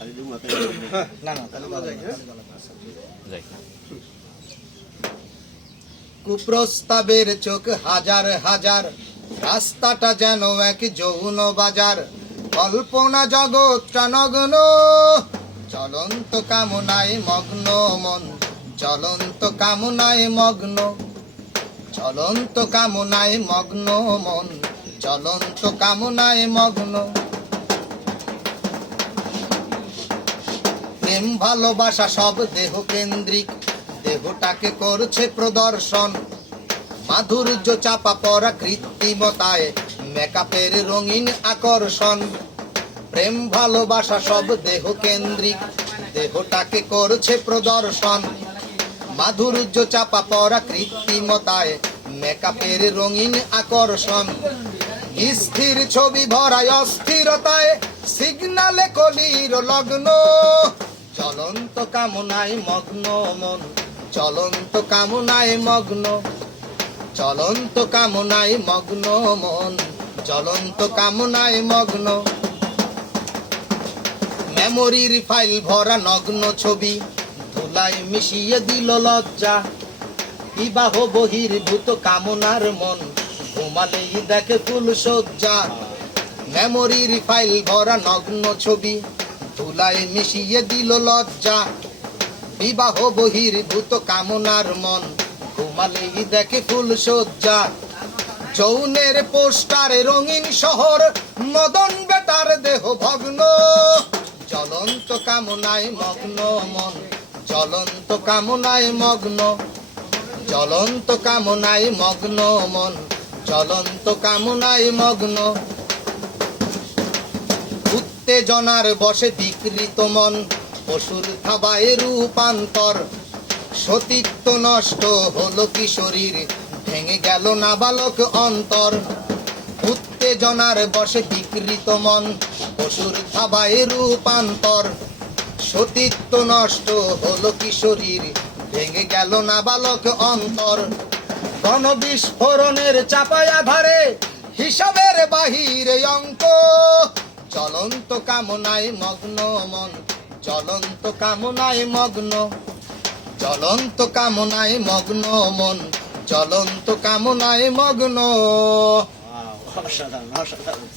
না না কুপ্রস্তাবের চোখ হাজার হাজার, রাস্তাটা যেন এক যৌন বাজার, কল্পনা জগৎটা নগ্ন, চলন্ত কামনায় মগ্ন মন, চলন্ত কামনায় মগ্ন, চলন্ত কামনায় মগ্ন মন, চলন্ত কামনায় মগ্ন। প্রেম ভালোবাসা সব দেহ কেন্দ্রিক, দেহটাকে করছে প্রদর্শন, মাধুর্য চাপা পড়া কৃত্রিমতায়, মেকআপের রঙিন আকর্ষণ। প্রেম ভালোবাসা সব দেহ কেন্দ্রিক, দেহটাকে করছে প্রদর্শন, মাধুর্য চাপা পড়া কৃত্রিমতায়, মেকআপের রঙিন আকর্ষণ। স্থির ছবি ভরায় অস্থিরতায়, সিগনালে কলির লগ্ন, চলন্ত কামনায় মগ্ন মন, চলন্ত কামনায় মগ্ন, চলন্ত কামনায় মগ্ন মন, চলন্ত কামনায় মগ্ন। মেমোরির ফাইল ভরা নগ্ন ছবি, ধুলায় মিশিয়ে দিল লজ্জা, বিবাহ বহির্ভূত কামনার মন, ঘুমালেই দেখে ফুল সজ্জা। মেমোরির ফাইল ভরা নগ্ন ছবি, ধুলায় মিশিয়ে দিল লজ্জা, বিবাহ বহির্ভূত কামনার মন, ঘুমালেই দেখে ফুল সজ্জা। যৌনের পোস্টারে রঙিন শহর, মদন বেটার দেহ ভগ্ন, চলন্ত কামনায় মগ্ন মন, চলন্ত কামনায় মগ্ন, চলন্ত কামনায় মগ্ন মন, চলন্ত কামনায় মগ্ন। উত্তেজনার বশে বিকৃত মন, পশুর থাবায় রূপান্তর, সতীত্ব নষ্ট হলো কিশোরীর, ভেঙে গেল নাবালক অন্তর। উত্তেজনার বশে বিকৃত মন, পশুর থাবায় রূপান্তর, সতীত্ব নষ্ট হলো কিশোরীর, ভেঙে গেল নাবালক অন্তর। গণবিস্ফোরণের চাপায় আধারে, হিসাবের বাহিরে অঙ্ক, চলন্ত কামনায় মগ্ন মন, চলন্ত কামনায় মগ্ন, চলন্ত কামনায় মগ্ন মন, চলন্ত কামনায় মগ্ন। অসাধারণ অসাধারণ।